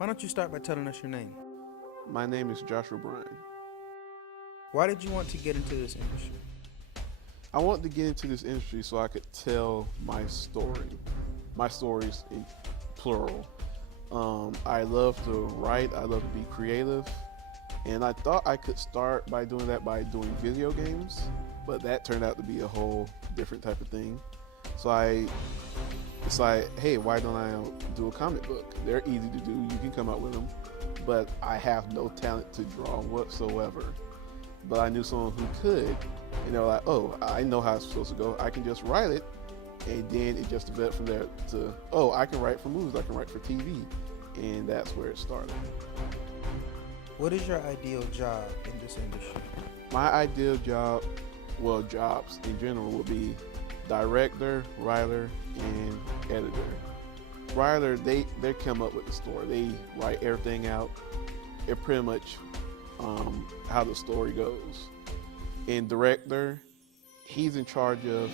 Why don't you start by telling us your name? My name is Bryan. Why did you want to get into this industry? I wanted to get into this industry so I could tell my stories in plural. I love to write, I love to be creative, and I thought I could start by doing that by doing video games, but that turned out to be a whole different type of thing. So it's like, hey, why don't I do a comic book? They're easy to do, you can come up with them, but I have no talent to draw whatsoever. But I knew someone who could, and they were like, oh, I know how it's supposed to go. I can just write it, and then it just developed from there to, oh, I can write for movies, I can write for TV, and that's where it started. What is your ideal job in this industry? My ideal job, well, jobs in general, would be director, writer, and editor. Writer, they come up with the story. They write everything out. It pretty much how the story goes. And director, he's in charge of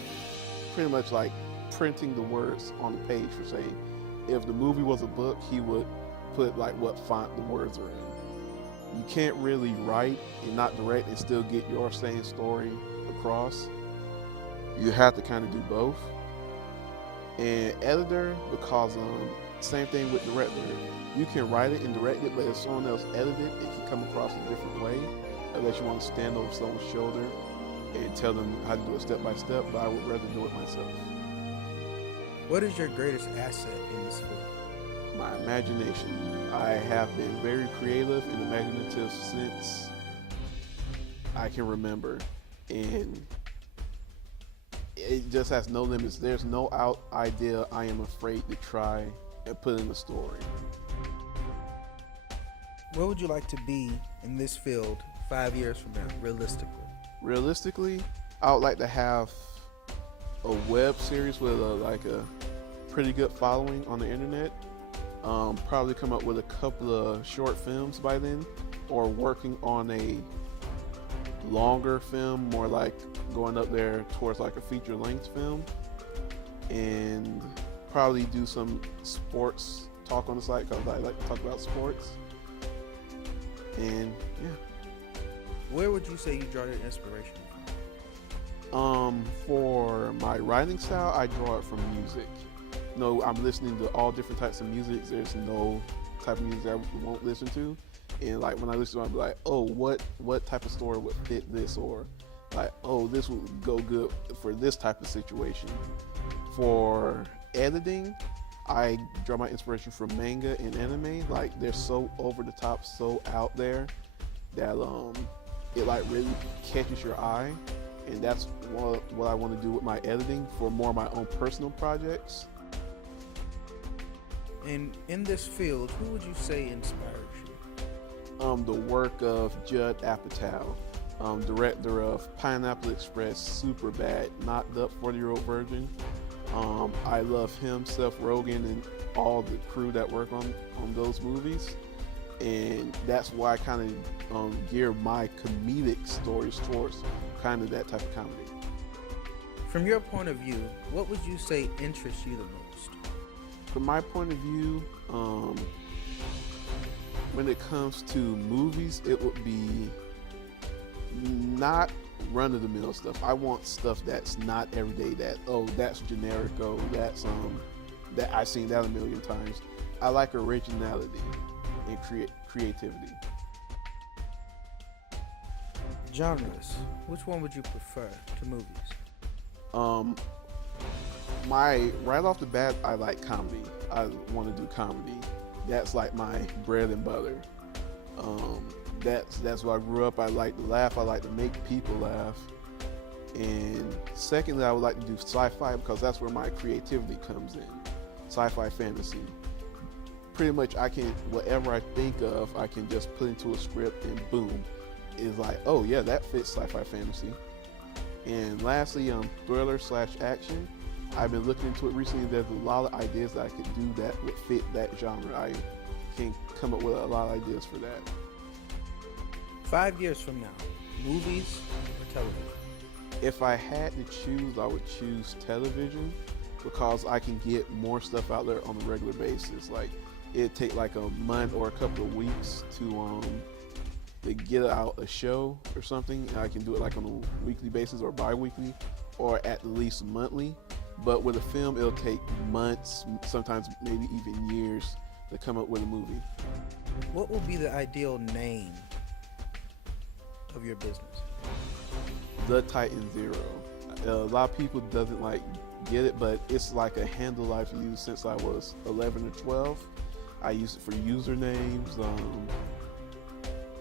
pretty much like printing the words on the page, for saying, if the movie was a book, he would put like what font the words are in. You can't really write and not direct and still get your same story across. You have to kind of do both. And editor, because same thing with director. You can write it and direct it, but if someone else edited it, it can come across a different way. Unless you want to stand over someone's shoulder and tell them how to do it step by step, but I would rather do it myself. What is your greatest asset in this field? My imagination. I have been very creative and imaginative since I can remember, and it just has no limits. There's no idea I am afraid to try and put in a story. Where would you like to be in this field 5 years from now, realistically? Realistically, I would like to have a web series with a pretty good following on the internet. Probably come up with a couple of short films by then, or working on a longer film, more like going up there towards like a feature-length film, and probably do some sports talk on the site because I like to talk about sports. And yeah. Where would you say you draw your inspiration from? For my writing style, I draw it from music. No, I'm listening to all different types of music. There's no type of music I won't listen to. And like when I listen to it, I'll be like, oh, what type of story would fit this? Or like, oh, this would go good for this type of situation. For editing, I draw my inspiration from manga and anime. Like they're so over the top, so out there that it like really catches your eye, and that's what I want to do with my editing for more of my own personal projects. And in this field, who would you say inspires you? The work of Judd Apatow, director of Pineapple Express, Superbad, Not the 40-year-old virgin. I love him, Seth Rogen, and all the crew that work on those movies, and that's why I kind of gear my comedic stories towards kind of that type of comedy. From your point of view, what would you say interests you the most? From my point of view, when it comes to movies, it would be not run-of-the-mill stuff. I want stuff that's not everyday, that, oh, that's generic, oh, that's that I've seen that a million times. I like originality and creativity. Genres, which one would you prefer to movies? Right off the bat, I like comedy. I want to do comedy. That's like my bread and butter. That's where I grew up. I like to laugh. I like to make people laugh. And secondly, I would like to do sci-fi because that's where my creativity comes in. Sci-fi fantasy. Pretty much whatever I think of, I can just put into a script and boom. It's like, oh yeah, that fits sci-fi fantasy. And lastly, thriller/action. I've been looking into it recently. There's a lot of ideas that I could do that would fit that genre. I can come up with a lot of ideas for that. 5 years from now, movies or television? If I had to choose, I would choose television because I can get more stuff out there on a regular basis. Like it'd take like a month or a couple of weeks to get out a show or something. And I can do it like on a weekly basis or bi-weekly or at least monthly. But with a film, it'll take months, sometimes maybe even years to come up with a movie. What will be the ideal name of your business? The Titan Zero. A lot of people doesn't get it, but it's like a handle I've used since I was 11 or 12. I used it for usernames,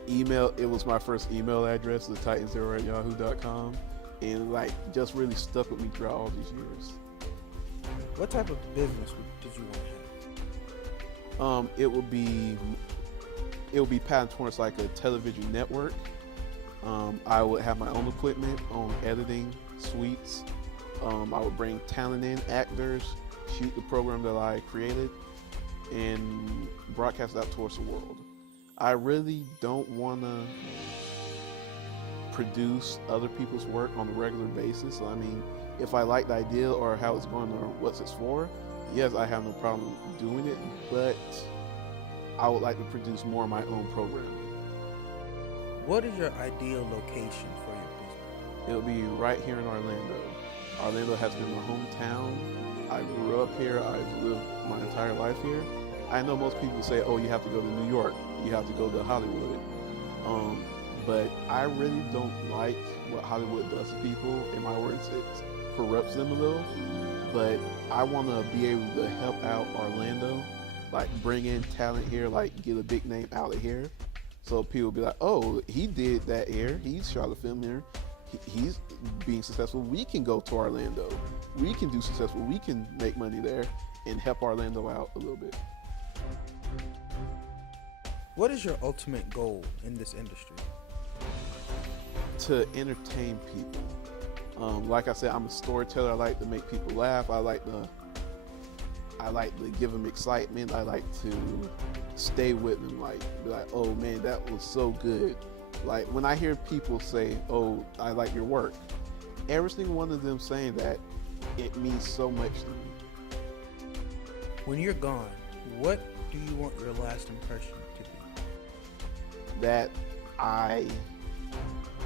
email. It was my first email address, the titan0@yahoo.com, and just really stuck with me throughout all these years. What type of business did you want to have? It would be patterned towards like a television network. I would have my own equipment, own editing suites. I would bring talent in, actors, shoot the program that I created, and broadcast it out towards the world. I really don't want to produce other people's work on a regular basis. I mean, if I like the idea or how it's going or what it's for, yes, I have no problem doing it, but I would like to produce more of my own programming. What is your ideal location for your business? It'll be right here in Orlando. Orlando has been my hometown. I grew up here. I've lived my entire life here. I know most people say, oh, you have to go to New York. You have to go to Hollywood. But I really don't like what Hollywood does to people. In my words, it corrupts them a little. But I want to be able to help out Orlando, bring in talent here, get a big name out of here. So people will be like, oh, he did that here. He shot a film here. He's being successful. We can go to Orlando. We can do successful. We can make money there and help Orlando out a little bit. What is your ultimate goal in this industry? To entertain people. Like I said, I'm a storyteller. I like to make people laugh. I like to give them excitement. I like to stay with them, be like, oh man, that was so good. When I hear people say, oh, I like your work, every single one of them saying that, it means so much to me. When you're gone, what do you want your last impression to be? That I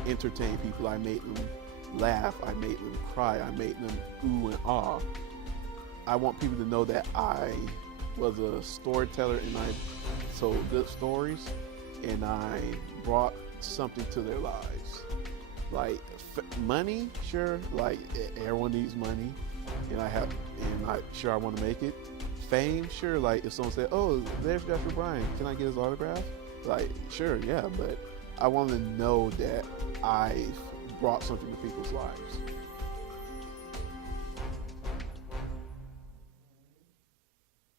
entertain people. I made them laugh. I made them cry. I made them ooh and ah. I want people to know that I was a storyteller and I told good stories and I brought something to their lives. Money, sure, everyone needs money and I want to make it. Fame, sure, if someone said, oh, there's jaibryan, can I get his autograph? Sure, yeah, but I want to know that I've brought something to people's lives.